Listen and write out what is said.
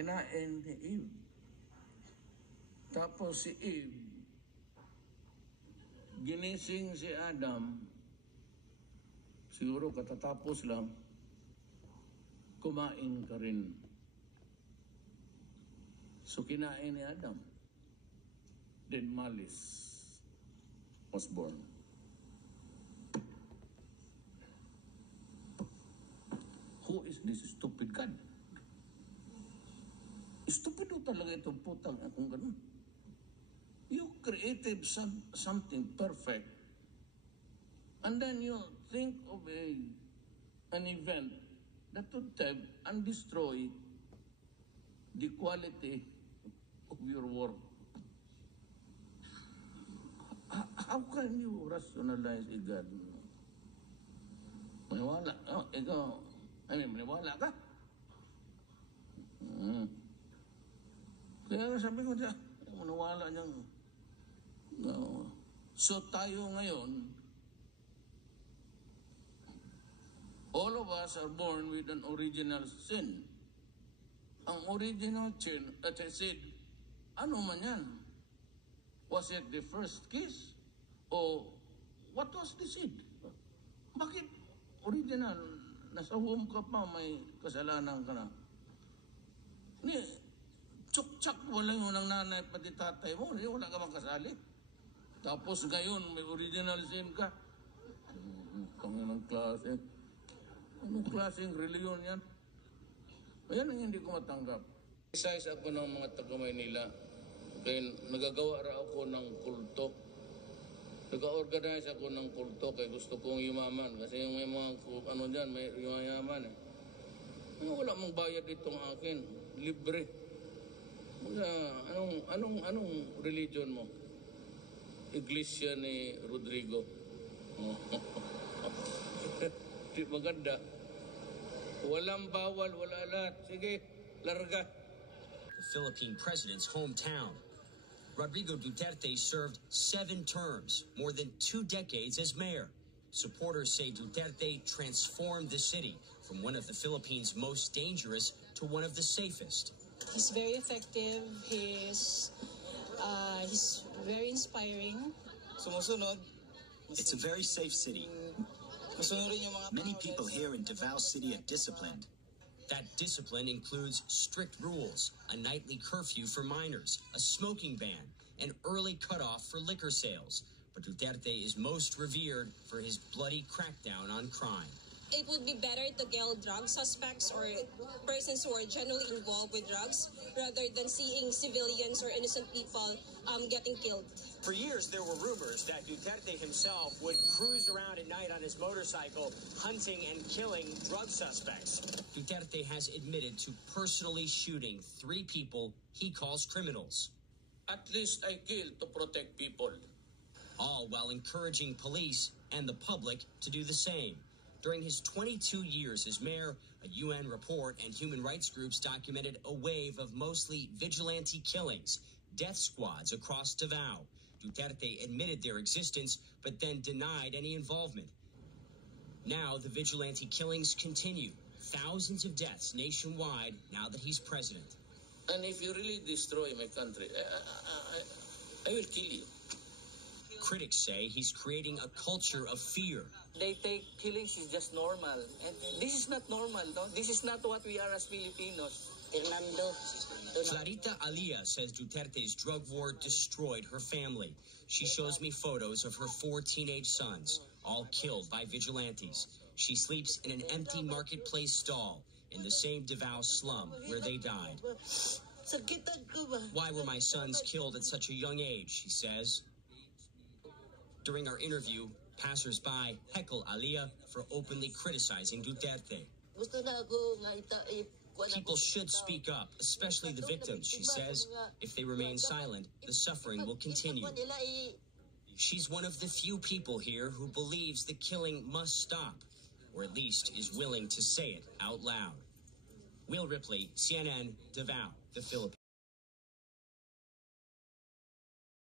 Kinain ni Eve. Tapos si Eve, ginising si Adam, siguro katatapos lang, kumain ka rin. So kinain ni Adam. Then malice was born. Who is this stupid God? Stupido talaga itong putang akong ganun. You created something perfect, and then you think of an event that would have and destroy the quality of your work. How can you rationalize a God? Maniwala. Oh, ikaw, maniwala ka? Kaya sabi ko siya, maniwala niyang. No. So tayo ngayon, all of us are born with an original sin. Ang original sin, at I said, ano man yan? Was it the first kiss? O what was the seed? Bakit original? Nasa womb ka pa, may kasalanan ka na. Tsak-tsak wala yun ng nanay pati tatay mo. Wala ka bang kasali? Tapos ngayon, may original sin ka. Anong klase? Anong klaseng reliyon yan? Ayan ang hindi ko matanggap. Size ako ng mga taga-Maynila. Kaya nagagawa ra ako ng kulto. Nag-organize ako ng kulto kaya gusto kong yumaman. Kasi yung may mga ano dyan, may yumayaman eh. Wala mong bayad itong akin. Libre. Anong religion mo? Iglesia ni Rodrigo. Di maganda. Walang bawal, wala lahat. Sige, larga. The Philippine president's hometown. Rodrigo Duterte served 7 terms, more than 2 decades as mayor. Supporters say Duterte transformed the city from one of the Philippines' most dangerous to one of the safest. He's very effective. He's very inspiring. It's a very safe city. Many people here in Davao City are disciplined. That discipline includes strict rules, a nightly curfew for minors, a smoking ban, an early cutoff for liquor sales. But Duterte is most revered for his bloody crackdown on crime. It would be better to kill drug suspects or persons who are generally involved with drugs rather than seeing civilians or innocent people getting killed. For years, there were rumors that Duterte himself would cruise around at night on his motorcycle, hunting and killing drug suspects. Duterte has admitted to personally shooting 3 people he calls criminals. At least I kill to protect people. All while encouraging police and the public to do the same. During his 22 years as mayor, a UN report and human rights groups documented a wave of mostly vigilante killings, death squads across Davao. Duterte admitted their existence, but then denied any involvement. Now the vigilante killings continue. Thousands of deaths nationwide now that he's president. And if you really destroy my country, I will kill you. Critics say he's creating a culture of fear. They take killings is just normal. And this is not normal, no? This is not what we are as Filipinos. Clarita Alia says Duterte's drug war destroyed her family. She shows me photos of her 4 teenage sons, all killed by vigilantes. She sleeps in an empty marketplace stall in the same Davao slum where they died. Why were my sons killed at such a young age, she says. During our interview, passers-by heckle Alia for openly criticizing Duterte. People should speak up, especially the victims, she says. If they remain silent, the suffering will continue. She's one of the few people here who believes the killing must stop, or at least is willing to say it out loud. Will Ripley, CNN, Davao, the Philippines.